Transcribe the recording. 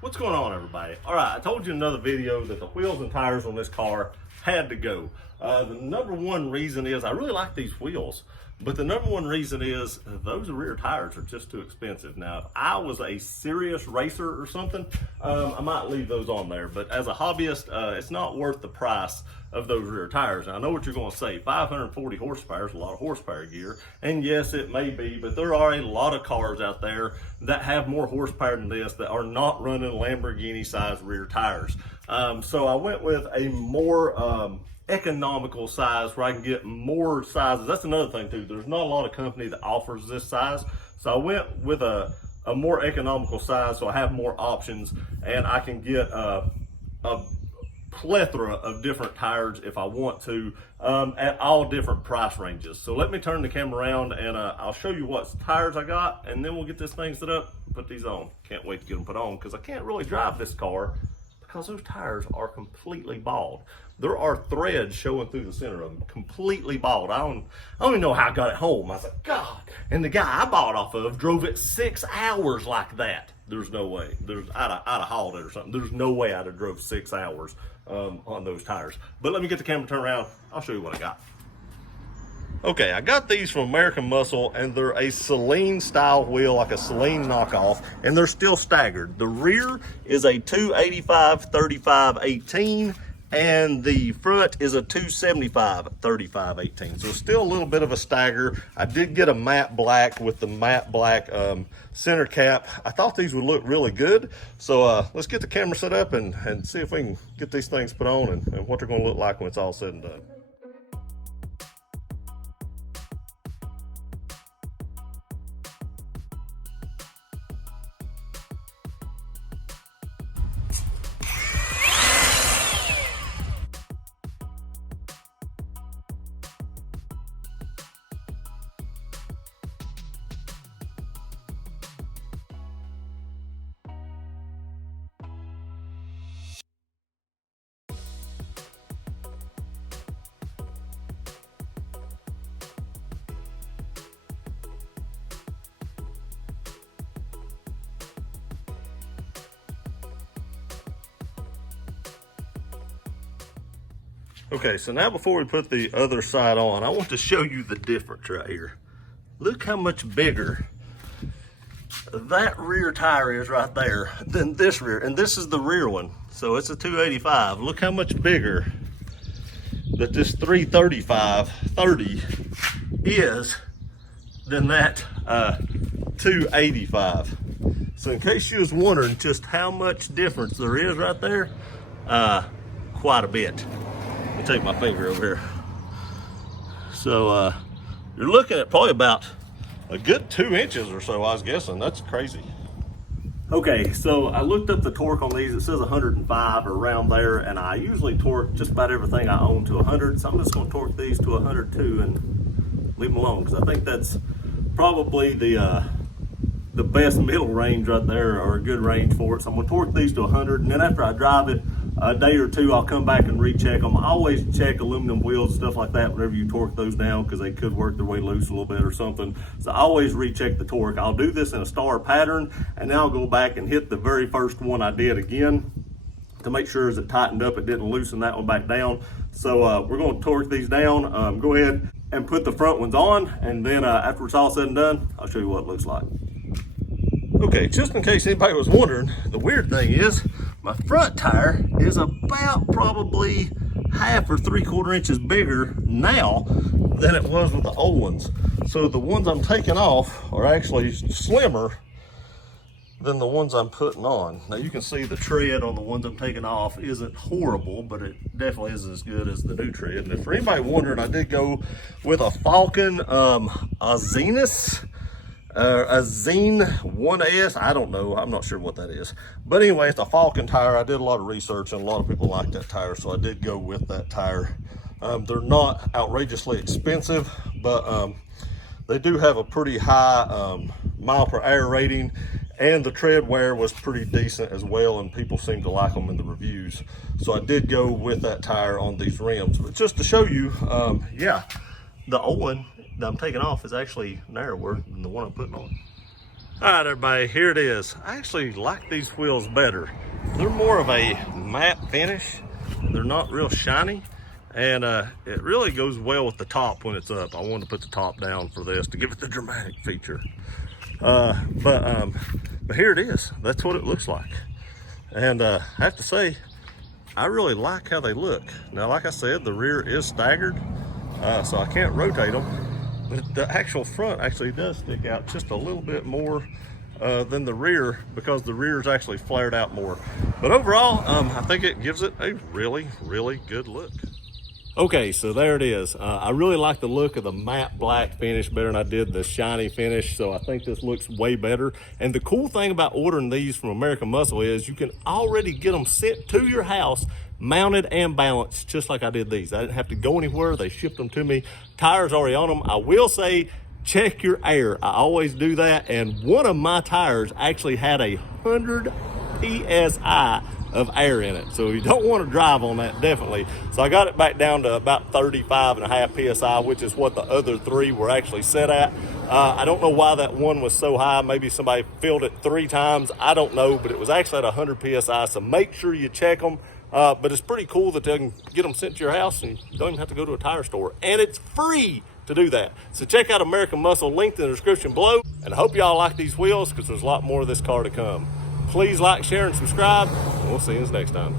What's going on, everybody? All right, I told you in another video that the wheels and tires on this car had to go. The number one reason is I really like these wheels, but the number one reason is those rear tires are just too expensive. Now, if I was a serious racer or something, I might leave those on there, but as a hobbyist, it's not worth the price of those rear tires. Now, I know what you're going to say. 540 horsepower is a lot of horsepower gear, and yes, it may be, but there are a lot of cars out there that have more horsepower than this that are not running Lamborghini size rear tires. So I went with a more economical size where I can get more sizes. That's another thing too. There's not a lot of company that offers this size. So I went with a more economical size so I have more options and I can get a plethora of different tires if I want to, at all different price ranges. So let me turn the camera around and I'll show you what tires I got, and then we'll get this thing set up, put these on. Can't wait to get them put on because I can't really drive this car because those tires are completely bald. There are threads showing through the center of them, completely bald. I don't even know how I got it home. I was like, God. And the guy I bought off of drove it 6 hours like that. There's no way. I'd have hauled it or something. There's no way I'd have drove 6 hours on those tires. But let me get the camera turned around. I'll show you what I got. Okay, I got these from American Muscle, and they're a Saleen style wheel, like a Saleen knockoff, and they're still staggered. The rear is a 285/35/18, and the front is a 275/35/18. So it's still a little bit of a stagger. I did get a matte black with the matte black center cap. I thought these would look really good. So let's get the camera set up and see if we can get these things put on and what they're gonna look like when it's all said and done. Okay, so now before we put the other side on, I want to show you the difference right here. Look how much bigger that rear tire is right there than this rear, and this is the rear one. So it's a 285. Look how much bigger that this 335/30 is than that 285. So in case you was wondering just how much difference there is right there, quite a bit. Let me take my finger over here. So you're looking at probably about a good 2 inches or so, I was guessing. That's crazy. Okay, so I looked up the torque on these. It says 105 or around there, and I usually torque just about everything I own to 100. So I'm just gonna torque these to 102 and leave them alone, because I think that's probably the best middle range right there, or a good range for it. So I'm gonna torque these to 100, and then after I drive it a day or two, I'll come back and recheck them. I always check aluminum wheels and stuff like that whenever you torque those down, because they could work their way loose a little bit or something. So I always recheck the torque. I'll do this in a star pattern, and then I'll go back and hit the very first one I did again to make sure as it tightened up, it didn't loosen that one back down. So we're going to torque these down. Go ahead and put the front ones on, and then after it's all said and done, I'll show you what it looks like. Okay, just in case anybody was wondering, the weird thing is my front tire is about probably 1/2 or 3/4 inches bigger now than it was with the old ones. So the ones I'm taking off are actually slimmer than the ones I'm putting on. Now you can see the tread on the ones I'm taking off isn't horrible, but it definitely isn't as good as the new tread. And if for anybody wondering, I did go with a Falken a Zine 1S. I don't know. I'm not sure what that is. But anyway, it's a Falken tire. I did a lot of research, and a lot of people like that tire, so I did go with that tire. They're not outrageously expensive, but they do have a pretty high mile per hour rating, and the tread wear was pretty decent as well, and people seem to like them in the reviews. So I did go with that tire on these rims. But just to show you, yeah, the old one that I'm taking off is actually narrower than the one I'm putting on. All right, everybody, here it is. I actually like these wheels better. They're more of a matte finish. They're not real shiny, and it really goes well with the top when it's up. I wanted to put the top down for this to give it the dramatic feature. But here it is. That's what it looks like. And I have to say, I really like how they look. Now, like I said, the rear is staggered, so I can't rotate them. But the actual front actually does stick out just a little bit more than the rear, because the rear is actually flared out more. But overall, I think it gives it a really, really good look. Okay, so there it is. I really like the look of the matte black finish better than I did the shiny finish, so I think this looks way better. And the cool thing about ordering these from American Muscle is you can already get them sent to your house, mounted and balanced, just like I did these. I didn't have to go anywhere. They shipped them to me. Tires already on them. I will say, check your air. I always do that. And one of my tires actually had 100 PSI of air in it. So you don't want to drive on that, definitely. So I got it back down to about 35.5 PSI, which is what the other three were actually set at. I don't know why that one was so high. Maybe somebody filled it 3 times. I don't know, but it was actually at 100 PSI. So make sure you check them. But it's pretty cool that they can get them sent to your house and you don't even have to go to a tire store. And it's free to do that. So check out American Muscle, linked in the description below. And I hope y'all like these wheels, because there's a lot more of this car to come. Please like, share, and subscribe, and we'll see you next time.